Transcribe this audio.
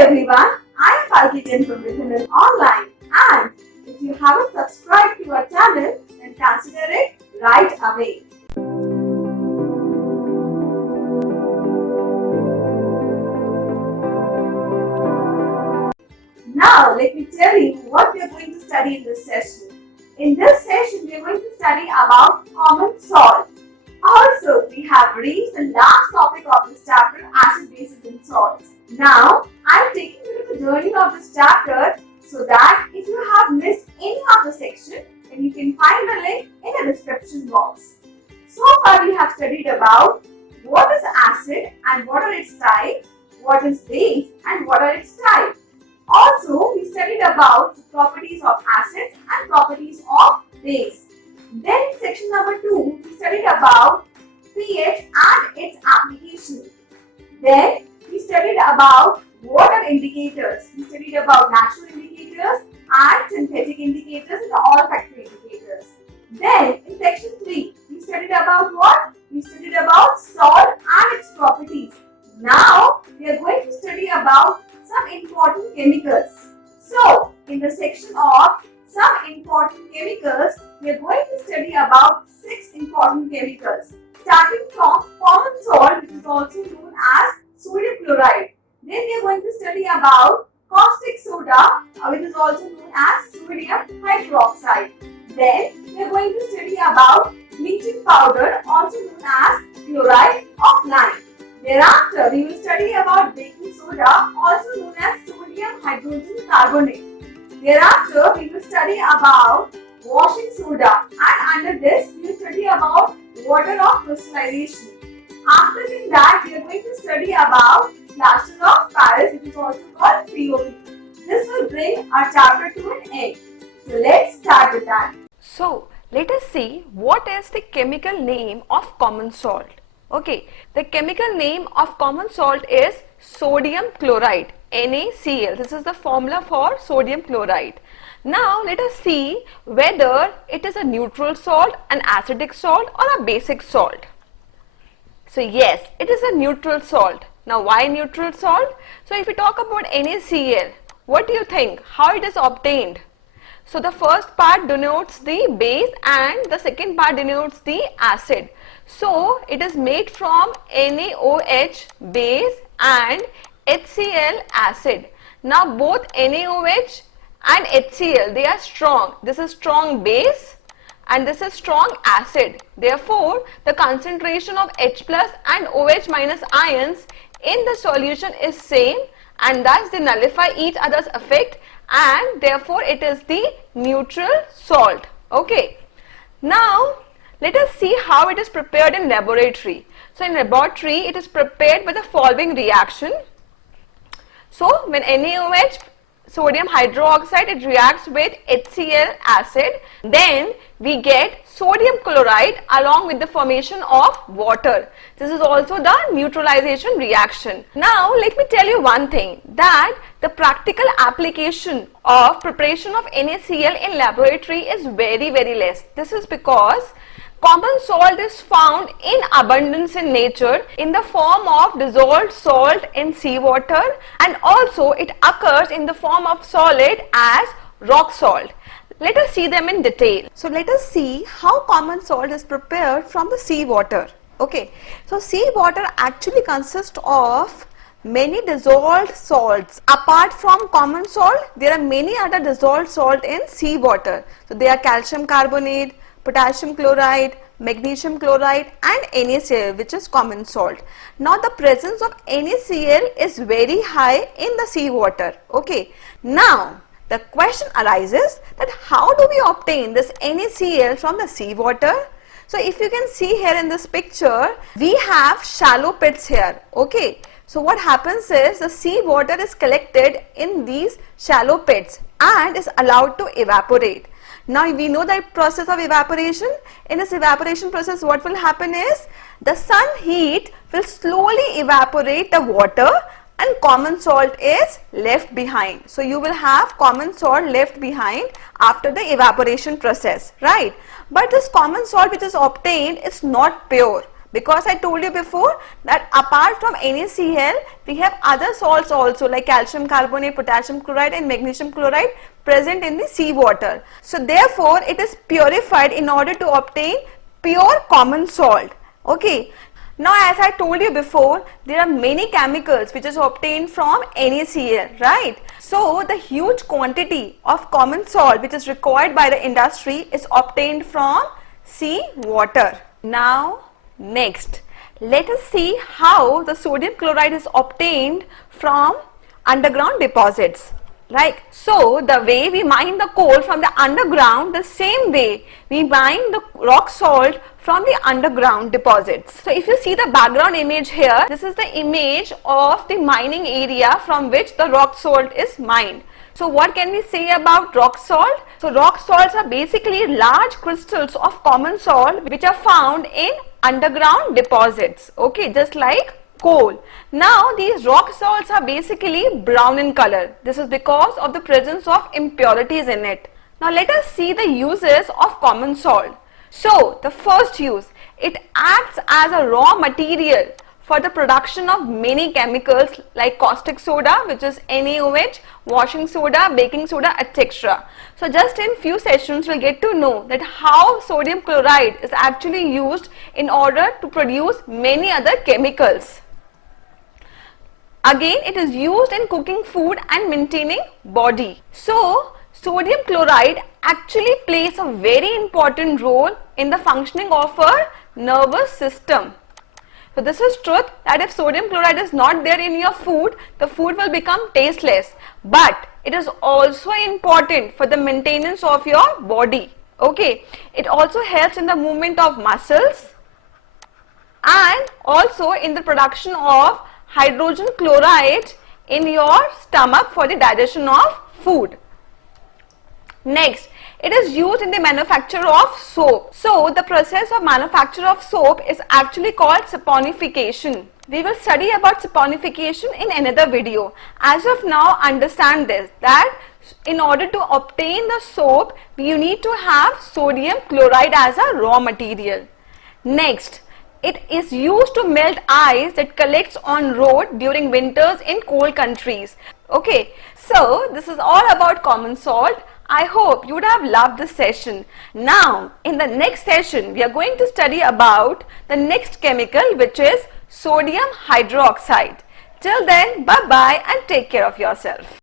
everyone, I am Falki from Within Online, and if you haven't subscribed to our channel, then consider it right away. Now let me tell you what we are going to study in this session. In this session, we are going to study about common salt. Also, we have reached the last topic of this chapter, acid, bases and salts. Now, I am taking you to the journey of this chapter so that if you have missed any of the section, then you can find the link in the description box. So far, we have studied about what is acid and what are its types, what is base and what are its types. Also, we studied about the properties of acids and properties of base. Then in section number 2, we studied about pH and its application. Then we studied about water indicators. We studied about natural indicators and synthetic indicators and olfactory indicators. Then in section 3, we studied about what? We studied about salt and its properties. Now we are going to study about some important chemicals. So in the section of some important chemicals, we are going to study about 6 important chemicals. Starting from common salt, which is also known as sodium chloride. Then we are going to study about caustic soda, which is also known as sodium hydroxide. Then we are going to study about bleaching powder, also known as chloride of lime. Thereafter, we will study about baking soda, also known as sodium hydrogen carbonate. Thereafter, we will study about washing soda, and under this, we will study about water of crystallization. After that, we are going to study about plaster of Paris, which is also called POP. This will bring our chapter to an end. So let's start with that. So let us see what is the chemical name of common salt. Okay, the chemical name of common salt is sodium chloride, NaCl. This is the formula for sodium chloride. Now let us see whether it is a neutral salt, an acidic salt or a basic salt. So yes, it is a neutral salt. Now why neutral salt? So if we talk about NaCl, what do you think? How it is obtained? So the first part denotes the base and the second part denotes the acid. So it is made from NaOH base and HCl acid. Now both NaOH and HCl, they are strong. This is strong base and this is strong acid. Therefore, the concentration of H plus and OH minus ions in the solution is same, and thus they nullify each other's effect, and therefore it is the neutral salt. Okay. Now let us see how it is prepared in laboratory. So in laboratory it is prepared by the following reaction. So when NaOH sodium hydroxide, it reacts with HCl acid, then we get sodium chloride along with the formation of water. This is also the neutralization reaction. Now let me tell you one thing, that the practical application of preparation of NaCl in laboratory is very less. This is because common salt is found in abundance in nature in the form of dissolved salt in seawater, and also it occurs in the form of solid as rock salt. Let us see them in detail. So let us see how common salt is prepared from the seawater. Okay, so seawater actually consists of many dissolved salts. Apart from common salt, there are many other dissolved salt in seawater. So they are calcium carbonate, potassium chloride, magnesium chloride and NaCl, which is common salt. Now the presence of NaCl is very high in the seawater. Okay. Now the question arises that how do we obtain this NaCl from the seawater? So if you can see here in this picture, we have shallow pits here. Okay. So what happens is the seawater is collected in these shallow pits and is allowed to evaporate. Now we know the process of evaporation. In this evaporation process, what will happen is the sun heat will slowly evaporate the water and common salt is left behind. So you will have common salt left behind after the evaporation process, right? But this common salt which is obtained is not pure, Because I told you before that apart from NaCl, we have other salts also like calcium carbonate, potassium chloride and magnesium chloride present in the seawater. So therefore, it is purified in order to obtain pure common salt. Okay. Now, as I told you before, there are many chemicals which is obtained from NaCl, right? So, the huge quantity of common salt which is required by the industry is obtained from sea water. Now, next, let us see how the sodium chloride is obtained from underground deposits. Right. So, the way we mine the coal from the underground, the same way we mine the rock salt from the underground deposits. So, if you see the background image here, this is the image of the mining area from which the rock salt is mined. So, what can we say about rock salt? So, rock salts are basically large crystals of common salt which are found in underground deposits. Okay, just like coal. Now these rock salts are basically brown in color. This is because of the presence of impurities in it. Now let us see the uses of common salt. So the first use, it acts as a raw material for the production of many chemicals like caustic soda, which is NaOH, washing soda, baking soda, etc. So just in few sessions we'll get to know that how sodium chloride is actually used in order to produce many other chemicals. Again, it is used in cooking food and maintaining body. So, sodium chloride actually plays a very important role in the functioning of our nervous system. So, this is truth that if sodium chloride is not there in your food, the food will become tasteless. But it is also important for the maintenance of your body. Okay, it also helps in the movement of muscles and also in the production of hydrogen chloride in your stomach for the digestion of food. Next, it is used in the manufacture of soap. So, the process of manufacture of soap is actually called saponification. We will study about saponification in another video. As of now, understand this, that in order to obtain the soap, you need to have sodium chloride as a raw material. Next, it is used to melt ice that collects on road during winters in cold countries. Okay, so this is all about common salt. I hope you would have loved this session. Now, in the next session, we are going to study about the next chemical, which is sodium hydroxide. Till then, bye-bye and take care of yourself.